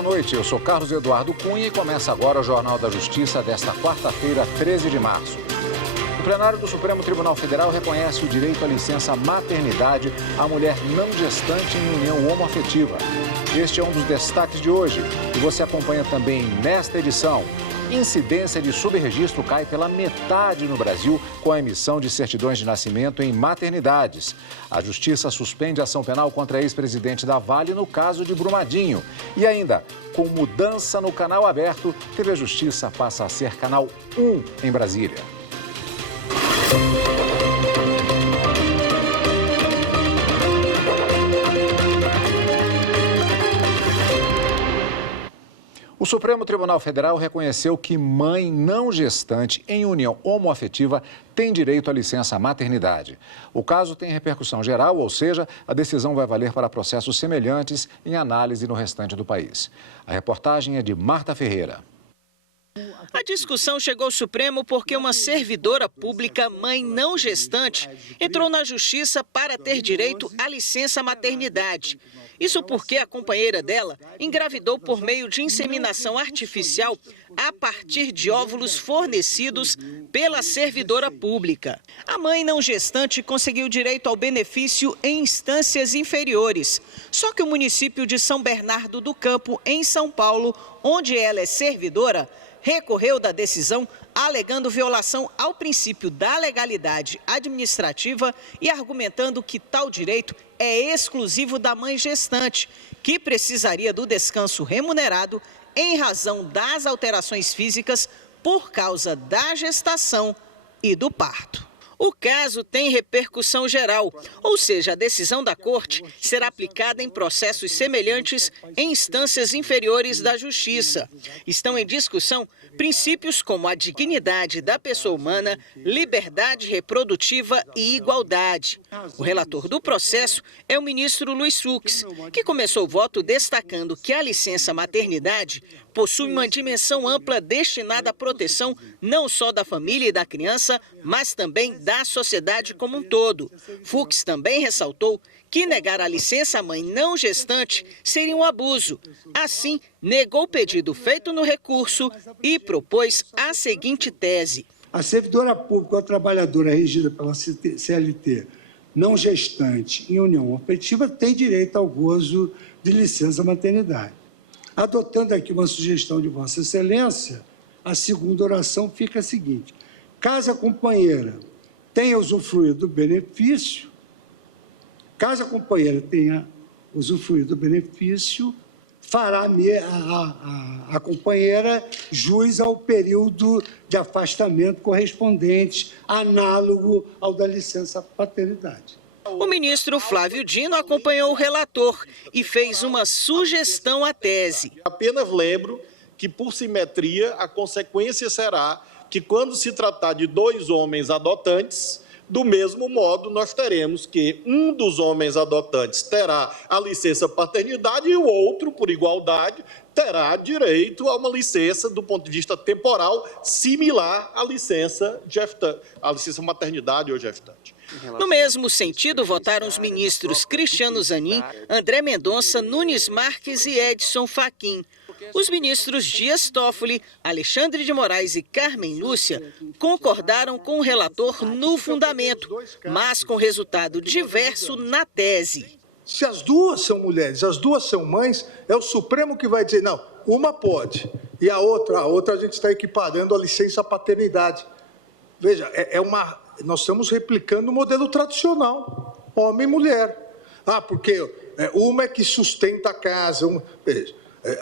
boa noite. Eu sou Carlos Eduardo Cunha e começa agora o Jornal da Justiça desta quarta-feira, 13 de março. O plenário do Supremo Tribunal Federal reconhece o direito à licença maternidade à mulher não gestante em união homoafetiva. Este é um dos destaques de hoje e você acompanha também nesta edição. Incidência de subregistro cai pela metade no Brasil com a emissão de certidões de nascimento em maternidades. A Justiça suspende a ação penal contra a ex-presidente da Vale no caso de Brumadinho. E ainda, com mudança no canal aberto, TV Justiça passa a ser canal 1 em Brasília. O Supremo Tribunal Federal reconheceu que mãe não gestante em união homoafetiva tem direito à licença maternidade. O caso tem repercussão geral, ou seja, a decisão vai valer para processos semelhantes em análise no restante do país. A reportagem é de Marta Ferreira. A discussão chegou ao Supremo porque uma servidora pública, mãe não gestante, entrou na Justiça para ter direito à licença maternidade. Isso porque a companheira dela engravidou por meio de inseminação artificial a partir de óvulos fornecidos pela servidora pública. A mãe não gestante conseguiu direito ao benefício em instâncias inferiores. Só que o município de São Bernardo do Campo, em São Paulo, onde ela é servidora, recorreu da decisão alegando violação ao princípio da legalidade administrativa e argumentando que tal direito é exclusivo da mãe gestante, que precisaria do descanso remunerado em razão das alterações físicas por causa da gestação e do parto. O caso tem repercussão geral, ou seja, a decisão da Corte será aplicada em processos semelhantes em instâncias inferiores da Justiça. Estão em discussão princípios como a dignidade da pessoa humana, liberdade reprodutiva e igualdade. O relator do processo é o ministro Luiz Fux, que começou o voto destacando que a licença maternidade possui uma dimensão ampla destinada à proteção não só da família e da criança, mas também da sociedade como um todo. Fux também ressaltou que negar a licença à mãe não gestante seria um abuso. Assim, negou o pedido feito no recurso e propôs a seguinte tese. A servidora pública ou a trabalhadora regida pela CLT não gestante em união afetiva tem direito ao gozo de licença maternidade. Adotando aqui uma sugestão de Vossa Excelência, a segunda oração fica a seguinte: caso a companheira tenha usufruído do benefício, fará a companheira jus ao período de afastamento correspondente, análogo ao da licença paternidade. O ministro Flávio Dino acompanhou o relator e fez uma sugestão à tese. Apenas lembro que, por simetria, a consequência será que, quando se tratar de dois homens adotantes, do mesmo modo, nós teremos que um dos homens adotantes terá a licença paternidade e o outro, por igualdade, terá direito a uma licença, do ponto de vista temporal, similar à licença maternidade ou gestante. No mesmo sentido, votaram os ministros Cristiano Zanin, André Mendonça, Nunes Marques e Edson Fachin. Os ministros Dias Toffoli, Alexandre de Moraes e Carmen Lúcia concordaram com o relator no fundamento, mas com resultado diverso na tese. Se as duas são mulheres, as duas são mães, é o Supremo que vai dizer, não, uma pode, e a outra a gente está equiparando a licença paternidade. Veja, nós estamos replicando o modelo tradicional, homem e mulher. Porque uma é que sustenta a casa. Veja,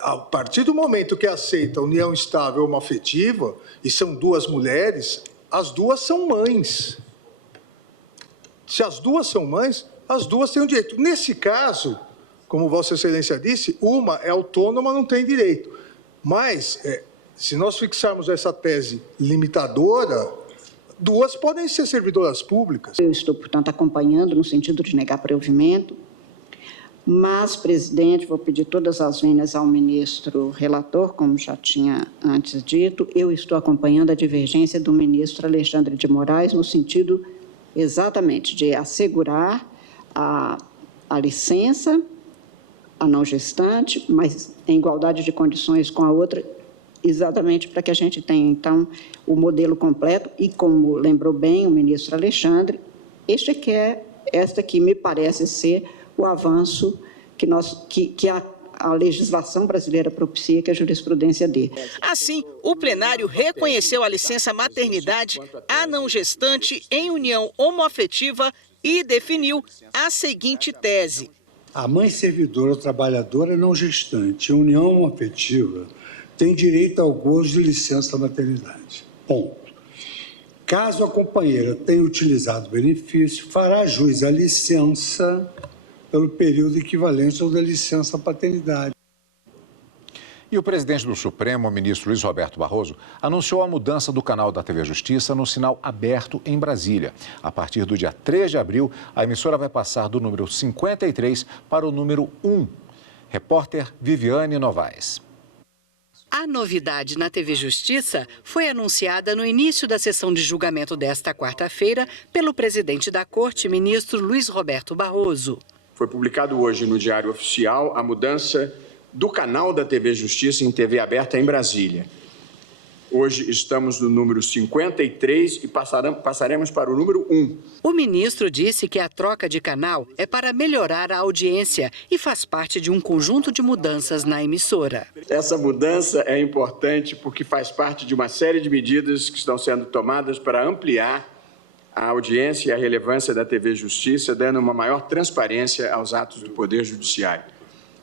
a partir do momento que aceita a união estável homoafetiva, e são duas mulheres, as duas são mães. Se as duas são mães, as duas têm o direito. Nesse caso, como Vossa Excelência disse, uma é autônoma, não tem direito. Mas, se nós fixarmos essa tese limitadora, duas podem ser servidoras públicas. Eu estou, portanto, acompanhando no sentido de negar provimento, mas, presidente, vou pedir todas as vênias ao ministro relator, como já tinha antes dito. Eu estou acompanhando a divergência do ministro Alexandre de Moraes no sentido exatamente de assegurar a licença a não gestante, mas em igualdade de condições com a outra, exatamente para que a gente tenha, então, o modelo completo. E, como lembrou bem o ministro Alexandre, esta aqui me parece ser o avanço que a legislação brasileira propicia que a jurisprudência dê. Assim, o plenário reconheceu a licença maternidade à não gestante em união homoafetiva e definiu a seguinte tese. A mãe servidora ou trabalhadora não gestante em união homoafetiva tem direito ao gozo de licença maternidade. Ponto. Caso a companheira tenha utilizado o benefício, fará jus à licença pelo período equivalente ao da licença paternidade. E o presidente do Supremo, o ministro Luiz Roberto Barroso, anunciou a mudança do canal da TV Justiça no sinal aberto em Brasília. A partir do dia 3 de abril, a emissora vai passar do número 53 para o número 1. Repórter Viviane Novaes. A novidade na TV Justiça foi anunciada no início da sessão de julgamento desta quarta-feira pelo presidente da Corte, ministro Luiz Roberto Barroso. Foi publicado hoje no Diário Oficial a mudança do canal da TV Justiça em TV aberta em Brasília. Hoje estamos no número 53 e passaremos para o número 1. O ministro disse que a troca de canal é para melhorar a audiência e faz parte de um conjunto de mudanças na emissora. Essa mudança é importante porque faz parte de uma série de medidas que estão sendo tomadas para ampliar a audiência e a relevância da TV Justiça, dando uma maior transparência aos atos do Poder Judiciário.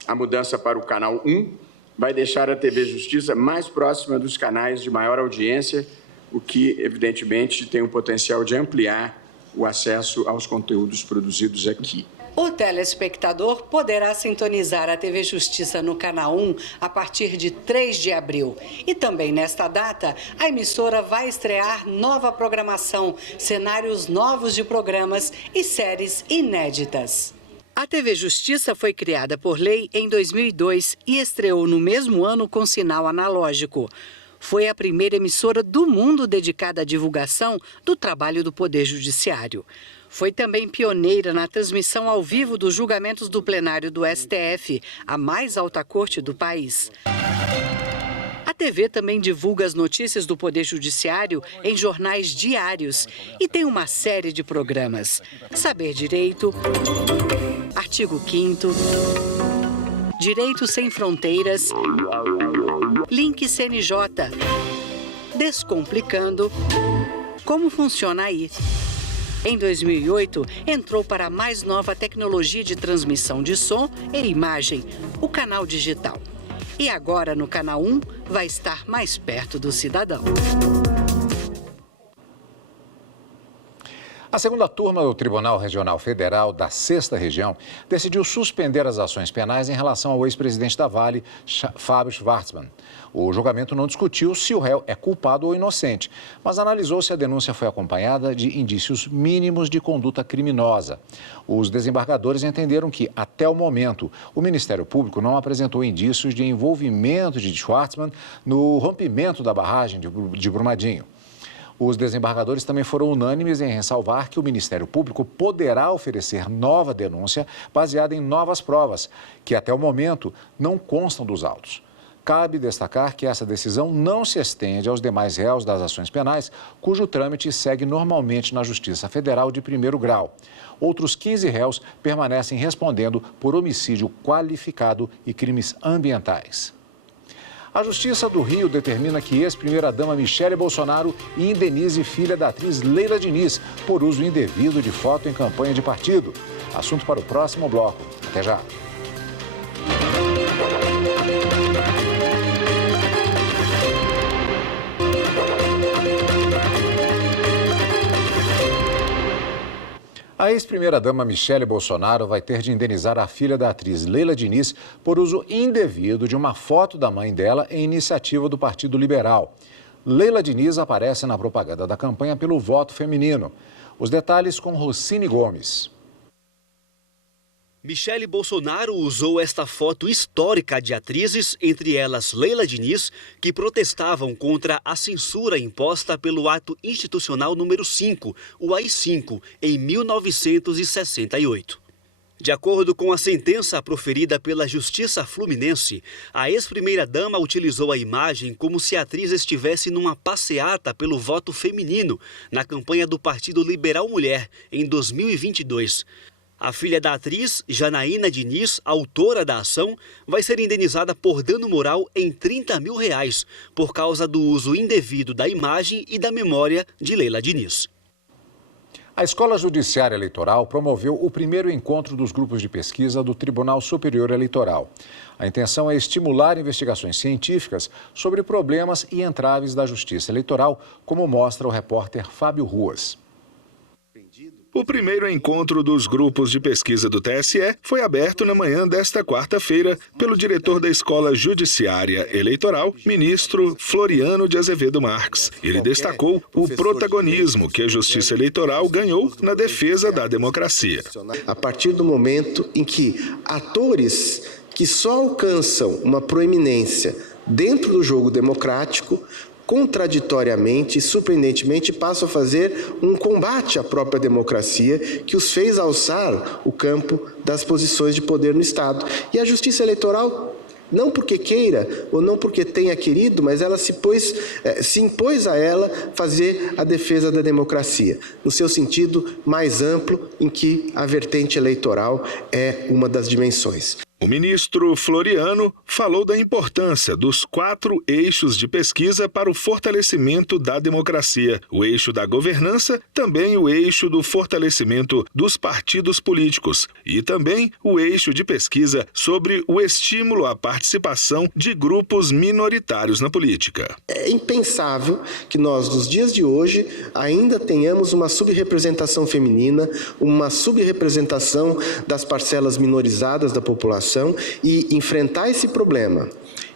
A mudança para o canal 1 vai deixar a TV Justiça mais próxima dos canais de maior audiência, o que, evidentemente, tem o potencial de ampliar o acesso aos conteúdos produzidos aqui. O telespectador poderá sintonizar a TV Justiça no Canal 1 a partir de 3 de abril. E também nesta data, a emissora vai estrear nova programação, cenários novos de programas e séries inéditas. A TV Justiça foi criada por lei em 2002 e estreou no mesmo ano com sinal analógico. Foi a primeira emissora do mundo dedicada à divulgação do trabalho do Poder Judiciário. Foi também pioneira na transmissão ao vivo dos julgamentos do plenário do STF, a mais alta corte do país. A TV também divulga as notícias do Poder Judiciário em jornais diários e tem uma série de programas. Saber Direito, Artigo 5º, Direito Sem Fronteiras, Link CNJ, Descomplicando, Como Funciona Aí. Em 2008, entrou para a mais nova tecnologia de transmissão de som e imagem, o canal digital. E agora, no Canal 1, vai estar mais perto do cidadão. A segunda turma do Tribunal Regional Federal da 6ª Região decidiu suspender as ações penais em relação ao ex-presidente da Vale, Fábio Schvartsman. O julgamento não discutiu se o réu é culpado ou inocente, mas analisou se a denúncia foi acompanhada de indícios mínimos de conduta criminosa. Os desembargadores entenderam que, até o momento, o Ministério Público não apresentou indícios de envolvimento de Schvartsman no rompimento da barragem de Brumadinho. Os desembargadores também foram unânimes em ressalvar que o Ministério Público poderá oferecer nova denúncia baseada em novas provas, que até o momento não constam dos autos. Cabe destacar que essa decisão não se estende aos demais réus das ações penais, cujo trâmite segue normalmente na Justiça Federal de primeiro grau. Outros 15 réus permanecem respondendo por homicídio qualificado e crimes ambientais. A Justiça do Rio determina que ex-primeira-dama Michele Bolsonaro indenize filha da atriz Leila Diniz por uso indevido de foto em campanha de partido. Assunto para o próximo bloco. Até já. A ex-primeira-dama Michele Bolsonaro vai ter de indenizar a filha da atriz Leila Diniz por uso indevido de uma foto da mãe dela em iniciativa do Partido Liberal. Leila Diniz aparece na propaganda da campanha pelo voto feminino. Os detalhes com Rocine Gomes. Michele Bolsonaro usou esta foto histórica de atrizes, entre elas Leila Diniz, que protestavam contra a censura imposta pelo Ato Institucional número 5, o AI-5, em 1968. De acordo com a sentença proferida pela Justiça Fluminense, a ex-primeira-dama utilizou a imagem como se a atriz estivesse numa passeata pelo voto feminino na campanha do Partido Liberal Mulher em 2022. A filha da atriz, Janaína Diniz, autora da ação, vai ser indenizada por dano moral em R$30 mil por causa do uso indevido da imagem e da memória de Leila Diniz. A Escola Judiciária Eleitoral promoveu o primeiro encontro dos grupos de pesquisa do Tribunal Superior Eleitoral. A intenção é estimular investigações científicas sobre problemas e entraves da Justiça Eleitoral, como mostra o repórter Fábio Ruas. O primeiro encontro dos grupos de pesquisa do TSE foi aberto na manhã desta quarta-feira pelo diretor da Escola Judiciária Eleitoral, ministro Floriano de Azevedo Marques. Ele destacou o protagonismo que a Justiça Eleitoral ganhou na defesa da democracia. A partir do momento em que atores que só alcançam uma proeminência dentro do jogo democrático, contraditoriamente e surpreendentemente passam a fazer um combate à própria democracia que os fez alçar o campo das posições de poder no Estado. E a Justiça Eleitoral, não porque queira ou não porque tenha querido, mas ela se impôs a ela fazer a defesa da democracia, no seu sentido mais amplo, em que a vertente eleitoral é uma das dimensões. O ministro Floriano falou da importância dos 4 eixos de pesquisa para o fortalecimento da democracia. O eixo da governança, também o eixo do fortalecimento dos partidos políticos e também o eixo de pesquisa sobre o estímulo à participação de grupos minoritários na política. É impensável que nós, nos dias de hoje, ainda tenhamos uma subrepresentação feminina, uma subrepresentação das parcelas minorizadas da população, e enfrentar esse problema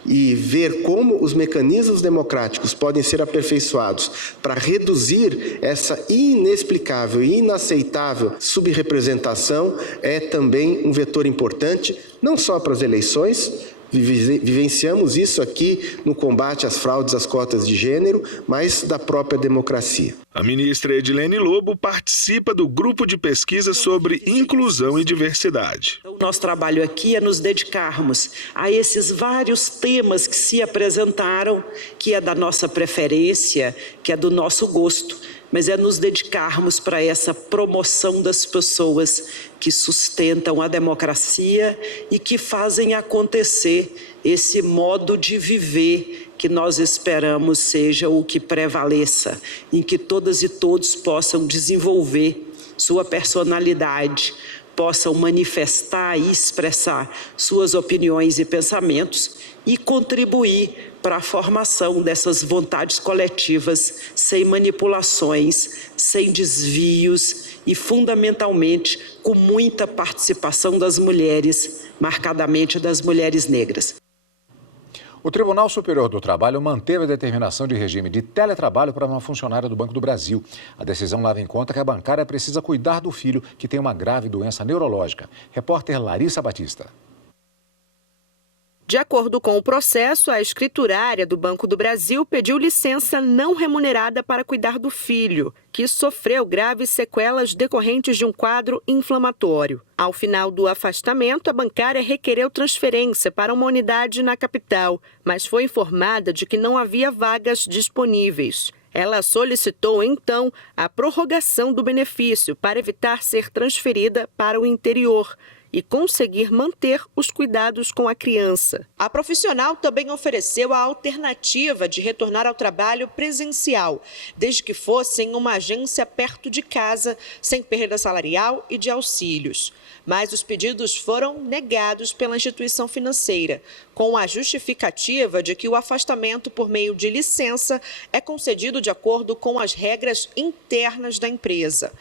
e ver como os mecanismos democráticos podem ser aperfeiçoados para reduzir essa inexplicável e inaceitável subrepresentação é também um vetor importante, não só para as eleições. Vivenciamos isso aqui no combate às fraudes às cotas de gênero, mas da própria democracia. A ministra Edilene Lobo participa do grupo de pesquisa sobre inclusão e diversidade. O nosso trabalho aqui é nos dedicarmos a esses vários temas que se apresentaram, que é da nossa preferência, que é do nosso gosto, mas é nos dedicarmos para essa promoção das pessoas que sustentam a democracia e que fazem acontecer esse modo de viver que nós esperamos seja o que prevaleça, em que todas e todos possam desenvolver sua personalidade, possam manifestar e expressar suas opiniões e pensamentos e contribuir para a formação dessas vontades coletivas, sem manipulações, sem desvios e, fundamentalmente, com muita participação das mulheres, marcadamente das mulheres negras. O Tribunal Superior do Trabalho manteve a determinação de regime de teletrabalho para uma funcionária do Banco do Brasil. A decisão leva em conta que a bancária precisa cuidar do filho, que tem uma grave doença neurológica. Repórter Larissa Batista. De acordo com o processo, a escriturária do Banco do Brasil pediu licença não remunerada para cuidar do filho, que sofreu graves sequelas decorrentes de um quadro inflamatório. Ao final do afastamento, a bancária requereu transferência para uma unidade na capital, mas foi informada de que não havia vagas disponíveis. Ela solicitou, então, a prorrogação do benefício para evitar ser transferida para o interior e conseguir manter os cuidados com a criança. A profissional também ofereceu a alternativa de retornar ao trabalho presencial, desde que fosse em uma agência perto de casa, sem perda salarial e de auxílios. Mas os pedidos foram negados pela instituição financeira, com a justificativa de que o afastamento por meio de licença é concedido de acordo com as regras internas da empresa.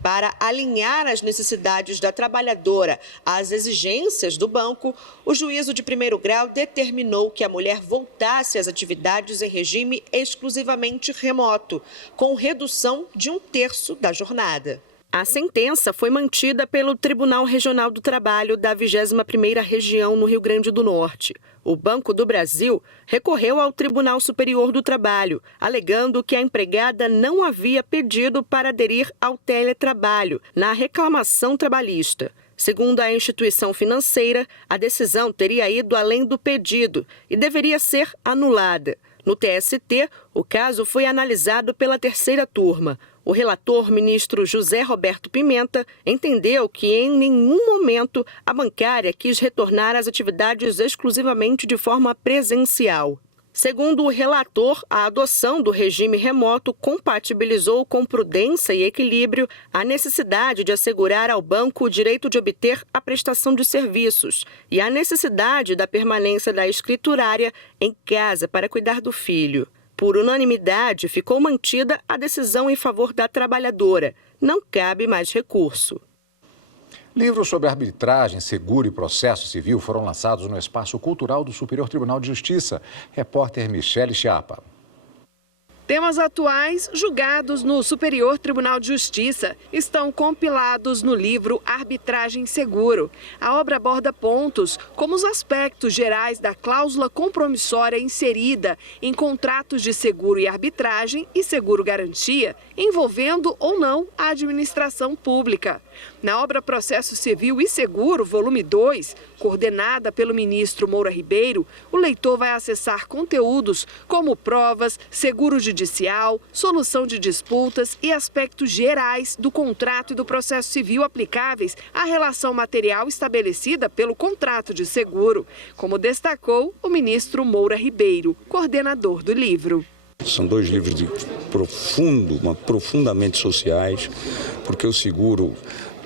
Para alinhar as necessidades da trabalhadora às exigências do banco, o juízo de primeiro grau determinou que a mulher voltasse às atividades em regime exclusivamente remoto, com redução de 1/3 da jornada. A sentença foi mantida pelo Tribunal Regional do Trabalho da 21ª Região no Rio Grande do Norte. O Banco do Brasil recorreu ao Tribunal Superior do Trabalho, alegando que a empregada não havia pedido para aderir ao teletrabalho na reclamação trabalhista. Segundo a instituição financeira, a decisão teria ido além do pedido e deveria ser anulada. No TST, o caso foi analisado pela terceira turma. O relator, ministro José Roberto Pimenta, entendeu que em nenhum momento a bancária quis retornar às atividades exclusivamente de forma presencial. Segundo o relator, a adoção do regime remoto compatibilizou com prudência e equilíbrio a necessidade de assegurar ao banco o direito de obter a prestação de serviços e a necessidade da permanência da escriturária em casa para cuidar do filho. Por unanimidade, ficou mantida a decisão em favor da trabalhadora. Não cabe mais recurso. Livros sobre arbitragem, seguro e processo civil foram lançados no Espaço Cultural do Superior Tribunal de Justiça. Repórter Michele Chiapa. Temas atuais julgados no Superior Tribunal de Justiça estão compilados no livro Arbitragem Seguro. A obra aborda pontos como os aspectos gerais da cláusula compromissória inserida em contratos de seguro e arbitragem e seguro-garantia, envolvendo ou não a administração pública. Na obra Processo Civil e Seguro, volume 2, coordenada pelo ministro Moura Ribeiro, o leitor vai acessar conteúdos como provas, seguro judicial, solução de disputas e aspectos gerais do contrato e do processo civil aplicáveis à relação material estabelecida pelo contrato de seguro, como destacou o ministro Moura Ribeiro, coordenador do livro. São dois livros profundamente sociais, porque o seguro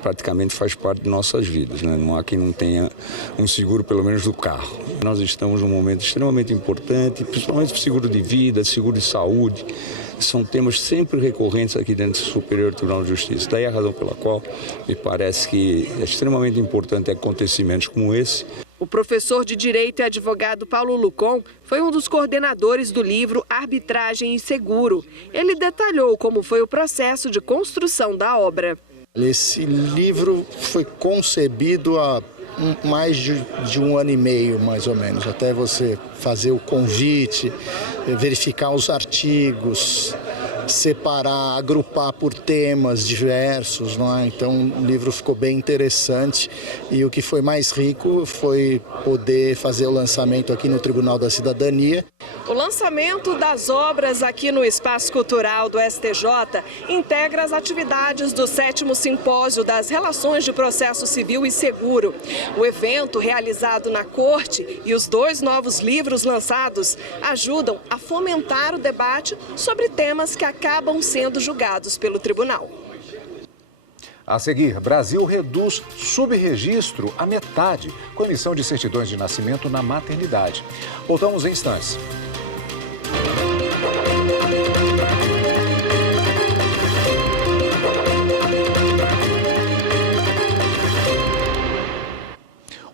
praticamente faz parte de nossas vidas, né? Não há quem não tenha um seguro, pelo menos do carro. Nós estamos num momento extremamente importante, principalmente o seguro de vida, seguro de saúde. São temas sempre recorrentes aqui dentro do Superior Tribunal de Justiça. Daí a razão pela qual me parece que é extremamente importante acontecimentos como esse. O professor de Direito e advogado Paulo Lucon foi um dos coordenadores do livro Arbitragem e Seguro. Ele detalhou como foi o processo de construção da obra. Esse livro foi concebido há mais de um ano e meio, mais ou menos, até você fazer o convite, verificar os artigos, separar, agrupar por temas diversos, não é? Então o livro ficou bem interessante e o que foi mais rico foi poder fazer o lançamento aqui no Tribunal da Cidadania. O lançamento das obras aqui no Espaço Cultural do STJ integra as atividades do 7º Simpósio das Relações de Processo Civil e Seguro. O evento, realizado na Corte, e os 2 novos livros lançados ajudam a fomentar o debate sobre temas que acabam sendo julgados pelo tribunal. A seguir, Brasil reduz subregistro à metade com emissão de certidões de nascimento na maternidade. Voltamos em instantes.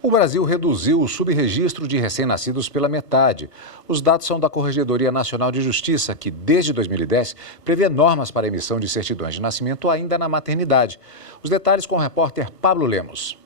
O Brasil reduziu o subregistro de recém-nascidos pela metade. Os dados são da Corregedoria Nacional de Justiça, que desde 2010 prevê normas para a emissão de certidões de nascimento ainda na maternidade. Os detalhes com o repórter Pablo Lemos.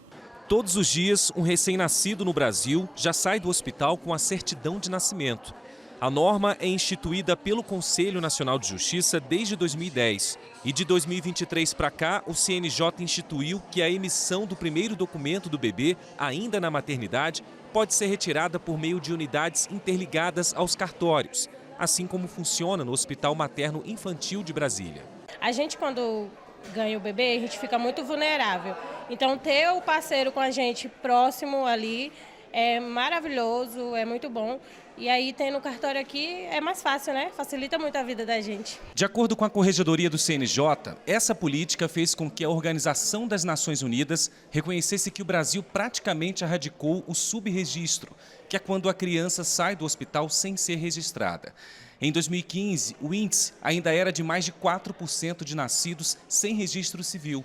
Todos os dias, um recém-nascido no Brasil já sai do hospital com a certidão de nascimento. A norma é instituída pelo Conselho Nacional de Justiça desde 2010. E de 2023 para cá, o CNJ instituiu que a emissão do primeiro documento do bebê, ainda na maternidade, pode ser retirada por meio de unidades interligadas aos cartórios, assim como funciona no Hospital Materno Infantil de Brasília. A gente, quando ganha o bebê, a gente fica muito vulnerável. Então, ter o parceiro com a gente próximo ali é maravilhoso, é muito bom. E aí, tendo o cartório aqui, é mais fácil, né? Facilita muito a vida da gente. De acordo com a Corregedoria do CNJ, essa política fez com que a Organização das Nações Unidas reconhecesse que o Brasil praticamente erradicou o subregistro, que é quando a criança sai do hospital sem ser registrada. Em 2015, o índice ainda era de mais de 4% de nascidos sem registro civil.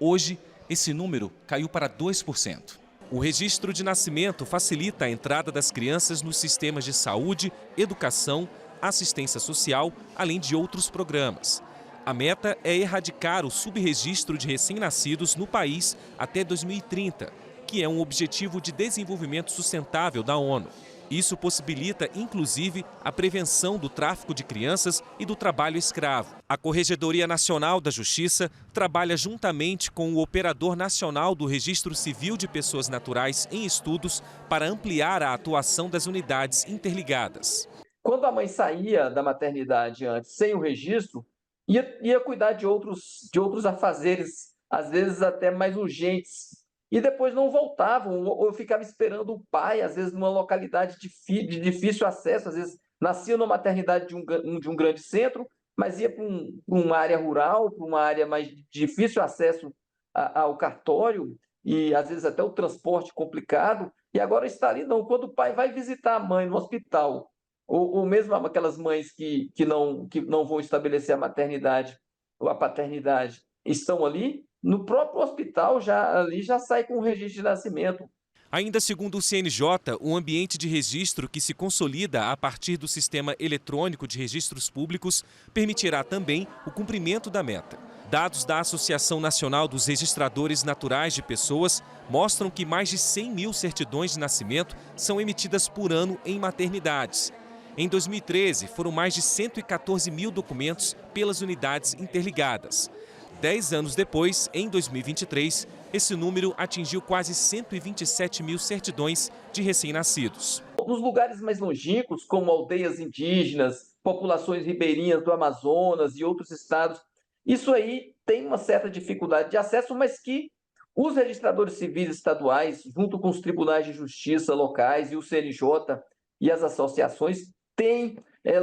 Hoje, esse número caiu para 2%. O registro de nascimento facilita a entrada das crianças nos sistemas de saúde, educação, assistência social, além de outros programas. A meta é erradicar o subregistro de recém-nascidos no país até 2030, que é um objetivo de desenvolvimento sustentável da ONU. Isso possibilita, inclusive, a prevenção do tráfico de crianças e do trabalho escravo. A Corregedoria Nacional da Justiça trabalha juntamente com o Operador Nacional do Registro Civil de Pessoas Naturais em estudos para ampliar a atuação das unidades interligadas. Quando a mãe saía da maternidade antes, sem o registro, ia cuidar de outros afazeres, às vezes até mais urgentes. E depois não voltavam, ou ficava esperando o pai, às vezes numa localidade de difícil acesso, às vezes nascia numa maternidade de um grande centro, mas ia para uma área rural, para uma área mais difícil acesso ao cartório, e às vezes até o transporte complicado, e agora está ali não. Quando o pai vai visitar a mãe no hospital, ou mesmo aquelas mães que não vão estabelecer a maternidade ou a paternidade, estão ali, no próprio hospital já sai com o registro de nascimento. Ainda segundo o CNJ, o ambiente de registro que se consolida a partir do Sistema Eletrônico de Registros Públicos permitirá também o cumprimento da meta. Dados da Associação Nacional dos Registradores Naturais de Pessoas mostram que mais de 100 mil certidões de nascimento são emitidas por ano em maternidades. Em 2013, foram mais de 114 mil documentos pelas unidades interligadas. 10 anos depois, em 2023, esse número atingiu quase 127 mil certidões de recém-nascidos. Nos lugares mais longínquos, como aldeias indígenas, populações ribeirinhas do Amazonas e outros estados, isso aí tem uma certa dificuldade de acesso, mas que os registradores civis estaduais, junto com os tribunais de justiça locais e o CNJ e as associações, têm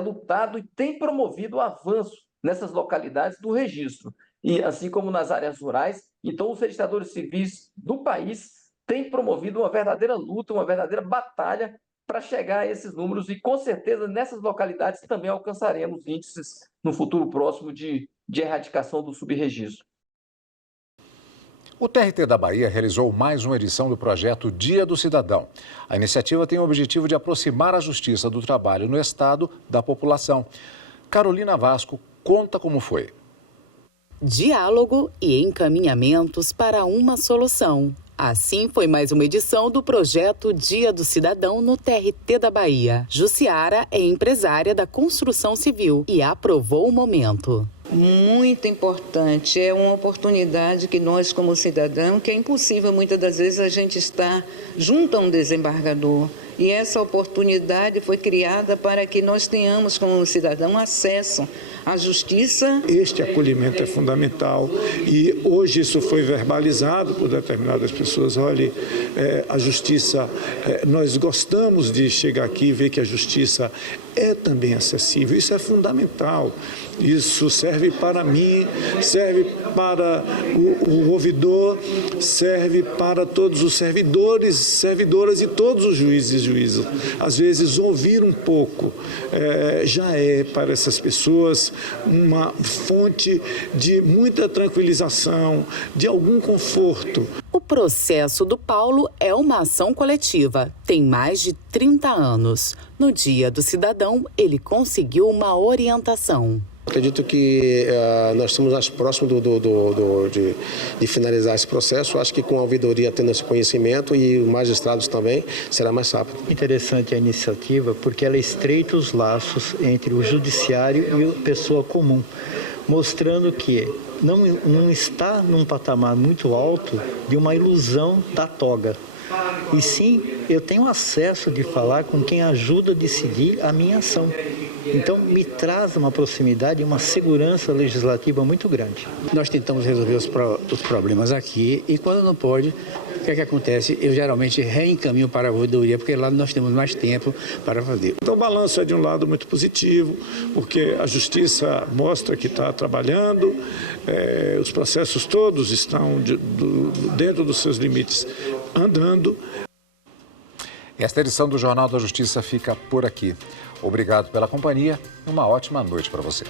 lutado e têm promovido o avanço nessas localidades do registro. E assim como nas áreas rurais, então os registradores civis do país têm promovido uma verdadeira luta, uma verdadeira batalha para chegar a esses números e com certeza nessas localidades também alcançaremos índices no futuro próximo de erradicação do subregistro. O TRT da Bahia realizou mais uma edição do projeto Dia do Cidadão. A iniciativa tem o objetivo de aproximar a Justiça do Trabalho no Estado da população. Carolina Vasco conta como foi. Diálogo e encaminhamentos para uma solução. Assim foi mais uma edição do projeto Dia do Cidadão no TRT da Bahia. Jussiara é empresária da construção civil e aprovou o momento. Muito importante, é uma oportunidade que nós como cidadão, que é impossível muitas das vezes a gente estar junto a um desembargador. E essa oportunidade foi criada para que nós tenhamos como cidadão acesso à justiça. Este acolhimento é fundamental e hoje isso foi verbalizado por determinadas pessoas. Olha, a justiça, nós gostamos de chegar aqui e ver que a justiça é também acessível. Isso é fundamental. Isso serve para mim, serve para o ouvidor, serve para todos os servidores, servidoras e todos os juízes e juízas. Às vezes, ouvir um pouco já é para essas pessoas uma fonte de muita tranquilização, de algum conforto. O processo do Paulo é uma ação coletiva. Tem mais de 30 anos. No Dia do Cidadão, ele conseguiu uma orientação. Acredito que nós estamos mais próximos de finalizar esse processo. Acho que com a ouvidoria tendo esse conhecimento e os magistrados também, será mais rápido. Interessante a iniciativa porque ela estreita os laços entre o judiciário e a pessoa comum, mostrando que não está num patamar muito alto de uma ilusão da toga. E sim, eu tenho acesso de falar com quem ajuda a decidir a minha ação. Então, me traz uma proximidade e uma segurança legislativa muito grande. Nós tentamos resolver os problemas aqui e quando não pode, o que é que acontece? Eu geralmente reencaminho para a ouvidoria, porque lá nós temos mais tempo para fazer. Então, o balanço é de um lado muito positivo, porque a Justiça mostra que está trabalhando, os processos todos estão dentro dos seus limites andando. Esta edição do Jornal da Justiça fica por aqui. Obrigado pela companhia e uma ótima noite para você.